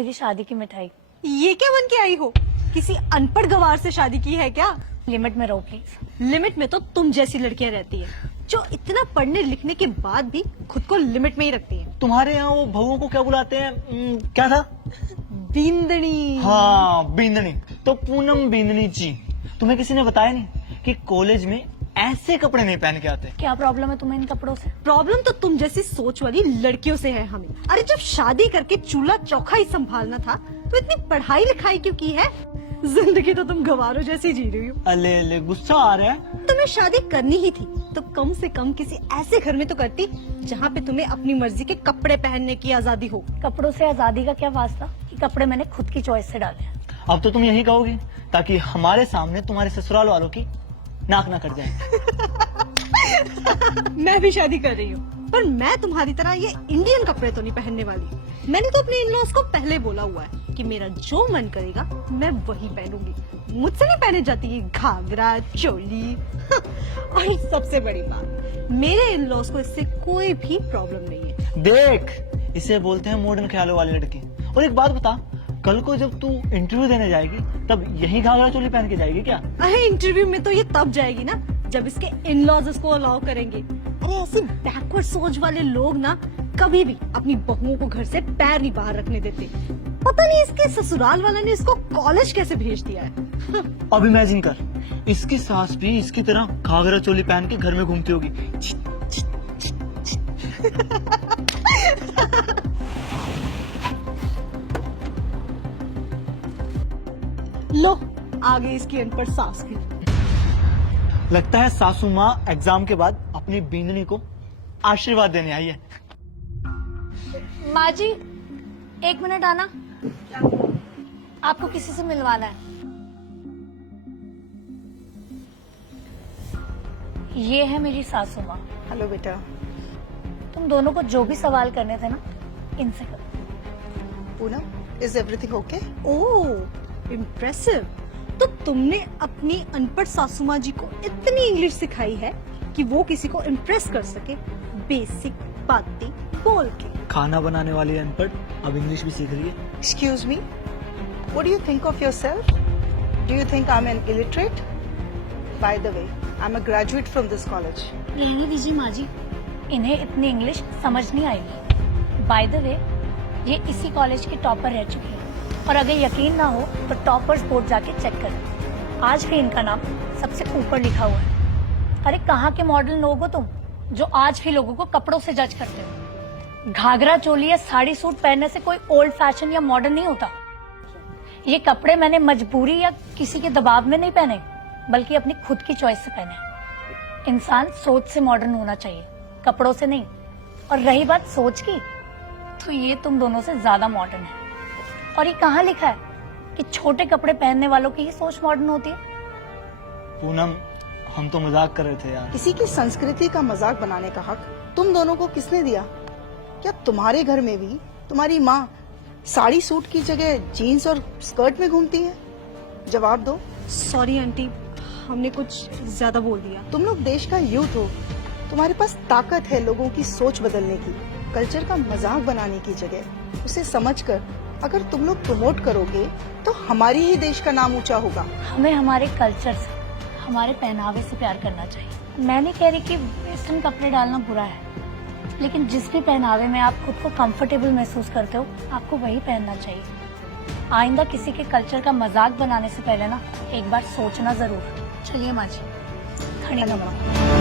मेरी शादी की मिठाई। ये क्या बन के आई हो? किसी अनपढ़ गवार से शादी की है क्या? लिमिट में रहो प्लीज। लिमिट में तो तुम जैसी लड़कियां रहती है जो इतना पढ़ने लिखने के बाद भी खुद को लिमिट में ही रखती है। तुम्हारे यहाँ वो बहुओं को क्या बुलाते हैं? क्या था? बींदनी। हाँ, बींदनी। तो पूनम बींदनी जी, तुम्हें किसी ने बताया नहीं कि कॉलेज में ऐसे कपड़े नहीं पहन के आते? क्या प्रॉब्लम है तुम्हें इन कपड़ों से? प्रॉब्लम तो तुम जैसी सोच वाली लड़कियों से है हमें। अरे जब शादी करके चूल्हा चौखा ही संभालना था तो इतनी पढ़ाई लिखाई क्यों की है? जिंदगी तो तुम गवारों जैसी जी रही हो। अले अले, गुस्सा आ रहा है? तुम्हें शादी करनी ही थी तो कम से कम किसी ऐसे घर में तो करती जहाँ पे तुम्हें अपनी मर्जी के कपड़े पहनने की आजादी हो। कपड़ों से आजादी का क्या वास्ता? ये कपड़े मैंने खुद की चॉइस से डाले हैं। अब तो तुम यही कहोगी ताकि हमारे सामने तुम्हारे ससुराल वालों की नाक ना कट जाए। मैं भी शादी कर रही हूँ पर मैं तुम्हारी तरह ये इंडियन कपड़े तो नहीं पहनने वाली। मैंने तो अपने इन-लॉज को पहले बोला हुआ है कि मेरा जो मन करेगा मैं वही पहनूंगी। मुझसे नहीं पहने जाती ये घाघरा चोली। और सबसे बड़ी बात, मेरे इन-लॉज को इससे कोई भी प्रॉब्लम नहीं है। देख, इसे बोलते हैं मॉडर्न ख्यालों वाली लड़की। और एक बात बता, कल को जब तू इंटरव्यू देने जाएगी तब यही घाघरा चोली पहन के जाएगी क्या? अरे इंटरव्यू में तो ये तब जाएगी ना जब इसके इन-लॉज इसको अलाउ करेंगे। अरे ऐसे बैकवर्ड सोच वाले लोग ना कभी भी अपनी बहुओं को घर से पैर नहीं बाहर रखने देते। पता नहीं इसके ससुराल वाले ने इसको कॉलेज कैसे भेज दिया है। अब इमेजिन कर, इसकी सास भी इसकी तरह घाघरा चोली पहन के घर में घूमती होगी। लो, आगे इसकी अनपढ़ सास भी। लगता है सासू माँ एग्जाम के बाद अपनी बींदनी को आशीर्वाद देने आई है। माँ जी, एक मिनट आना, आपको किसी से मिलवाना है। ये है मेरी सासू माँ। हेलो बेटा। तुम दोनों को जो भी सवाल करने थे ना, इनसे करो। Poonam, is everything okay? Oh, impressive. तो तुमने अपनी अनपढ़ सासू माँ जी को इतनी इंग्लिश सिखाई है कि वो किसी को इम्प्रेस कर सके बेसिक बातें बोल के। खाना बनाने वाली अनपढ़ अब इंग्लिश भी सीख रही है। Excuse me, what do you think of yourself? Do you think I'm an illiterate? By the way, I'm a graduate from this college. रहने दीजिए माँ जी, इन्हें इतनी इंग्लिश समझ नहीं आएगी। बाय द वे, ये इसी कॉलेज की टॉपर रह चुकी है और अगर यकीन ना हो तो टॉपर्स बोर्ड जाके चेक करें। आज भी इनका नाम सबसे ऊपर लिखा हुआ है। अरे कहाँ के मॉडर्न लोग हो तुम जो आज भी लोगों को कपड़ों से जज करते हो? घाघरा चोली या साड़ी सूट पहनने से कोई ओल्ड फैशन या मॉडर्न नहीं होता। ये कपड़े मैंने मजबूरी या किसी के दबाव में नहीं पहने, बल्कि अपनी खुद की चॉइस से पहने। इंसान सोच से मॉडर्न होना चाहिए, कपड़ों से नहीं। और रही बात सोच की, तो ये तुम दोनों से ज्यादा मॉडर्न है। और ये कहाँ लिखा है कि छोटे कपड़े पहनने वालों की ही सोच मॉडर्न होती है? पूनम, हम तो मजाक कर रहे थे यार। किसी की संस्कृति का मजाक बनाने का हक तुम दोनों को किसने दिया? क्या तुम्हारे घर में भी तुम्हारी माँ साड़ी सूट की जगह जीन्स और स्कर्ट में घूमती है? जवाब दो। सॉरी आंटी, हमने कुछ ज्यादा बोल दिया। तुम लोग देश का यूथ हो, तुम्हारे पास ताकत है लोगों की सोच बदलने की। कल्चर का मजाक बनाने की जगह उसे समझकर अगर तुम लोग प्रमोट करोगे तो हमारी ही देश का नाम ऊंचा होगा। हमें हमारे कल्चर से, हमारे पहनावे से प्यार करना चाहिए। मैं नहीं कह रही कि वेस्टर्न कपड़े डालना बुरा है, लेकिन जिस भी पहनावे में आप खुद को कंफर्टेबल महसूस करते हो, आपको वही पहनना चाहिए। आइंदा किसी के कल्चर का मजाक बनाने से पहले ना एक बार सोचना जरूर। चलिए माँ जी, खड़ी करो।